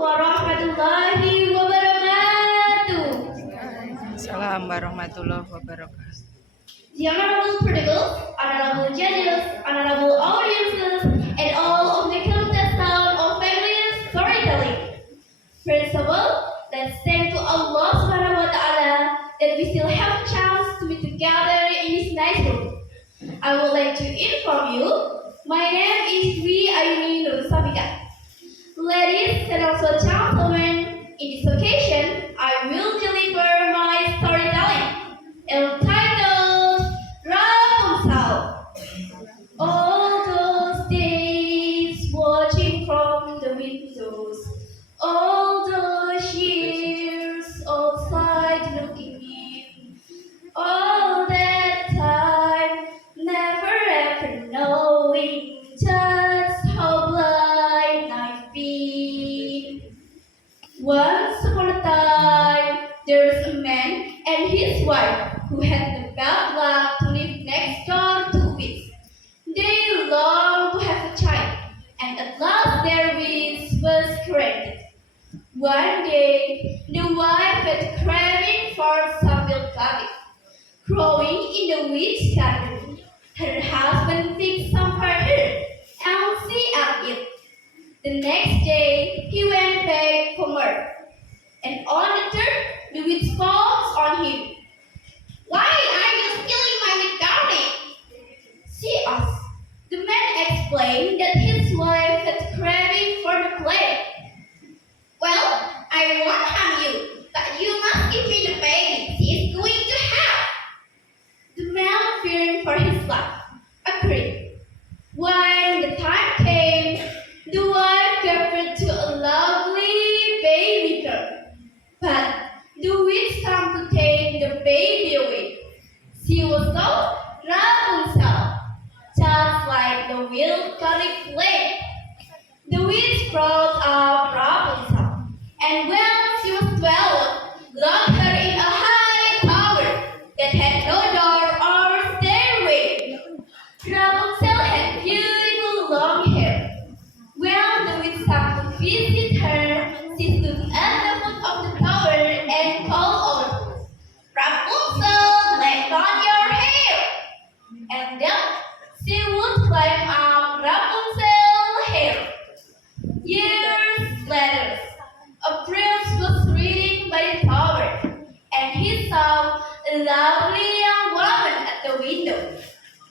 warahmatullahi wabarakatuh. Assalamualaikum warahmatullahi wabarakatuh. The honorable prodigals, honorable judges, honorable audiences, and all of the contestants of fabulous storytelling. First of all, let's thank to Allah Subhanahu wa Taala that we still have a chance to be together in this nice room. I would like to inform you, my name is Ayuni. Ladies and also gentlemen, in this occasion, I will deliver my storytelling entitled Rapunzel. All those days watching from the windows, all those years outside looking in, all that time never ever knowing just how blind I've been. Once upon a time, there was a man and his wife who had the bad luck to live next door to weeds. They longed to have a child, and at last their wish was granted. One day, the wife had craving for some wild cabbage growing in the witch garden. Her husband picked some for her, and she ate it. The next day, he went back for more, and on the third, the witch falls on him. Why are you stealing my wheat garden? She asked. The man explained that his wife had craving for the plant. Well, I won't harm you, but you must give me the baby she is going to have. The man, fearing for his life, agreed. When the time came, the wife gave birth to a lovely baby girl. But the witch came to take the baby away. She was called Rapunzel, just like the wild garlic plant. The witch brought up Rapunzel, and when she was 12, locked her in a high tower that had no door or stairway. Rapunzel had beautiful long hair. When the witch came to visit her, she stood at the foot of the tower and called out, Rapunzel, let down your hair! And then she would climb up Rapunzel's hair. Years later, a prince was reading by the tower, and he saw a lovely young woman at the window.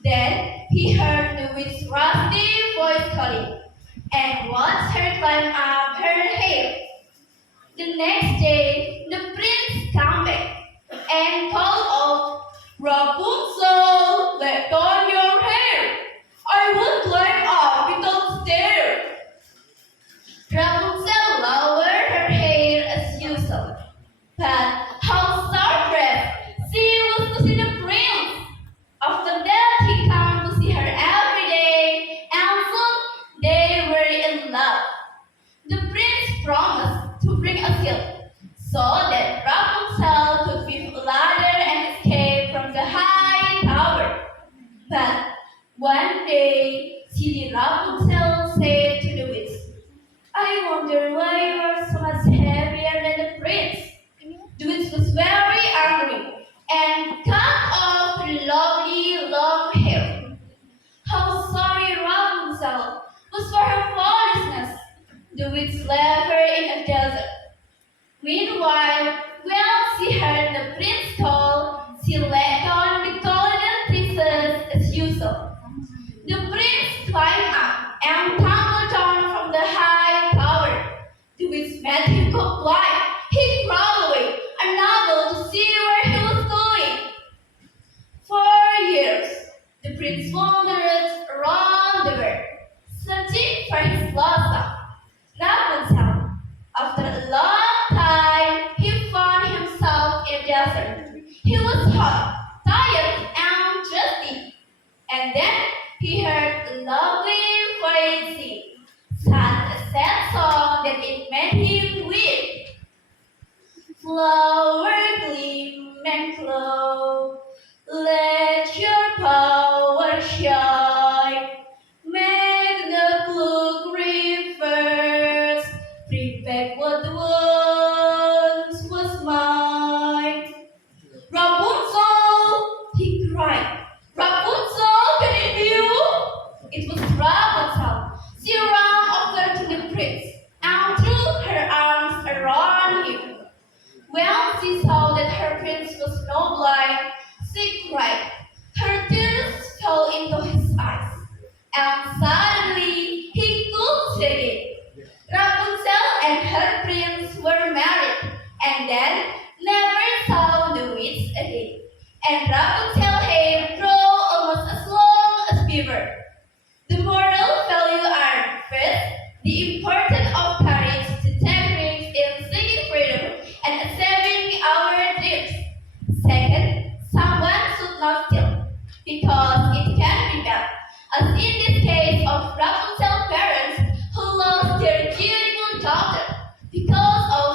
Then he heard the witch's rusty voice calling, and watched her climb up her hair. The next day, the prince came back and called out, Rapunzel, let down your hair. I will climb up without stairs. Rapunzel lowered her hair as usual, but how surprised she was to see the prince. After that, he came to see her every day, and soon they were in love. The prince promised to bring a shield so that Rapunzel could weave a ladder and escape from the high tower. But one day, silly Rapunzel said to the witch, I wonder why you are so much heavier than the prince. The witch was very angry and cut off her lovely long hair. How sorry Rapunzel was for her foolishness. The witch left her in a desert. Meanwhile, when she heard the prince call, she let down the golden tresses as usual. The prince climbed up and tumbled down from the high tower. The witch made him go blind. He crawled away, unable to see where he was going. For years, the prince wandered around the world, searching for his lost love, Rapunzel. After a long time, he found himself in a desert. He was hot, tired, and thirsty. And then he heard a lovely voice sing, such a sad song that it made him weep. Flower gleam and glow, let your power shine. Make the blue rivers bring back take what once was mine. Rapunzel, he cried. Rapunzel, can it be you? It was Rapunzel. She ran over to the prince and threw her arms around him. When she saw that her prince was not blind, she cried. Her tears fell into his eyes, and suddenly he could see it. Rapunzel and her prince were married, and then never saw the witch again. And Rapunzel's hair grew almost as long as beaver. The moral value are first, the importance of courage to take risks in seeking freedom and achieving our dreams. Second, someone should not steal because it can be bad, as in this case of Rapunzel's parents who lost their beautiful daughter because of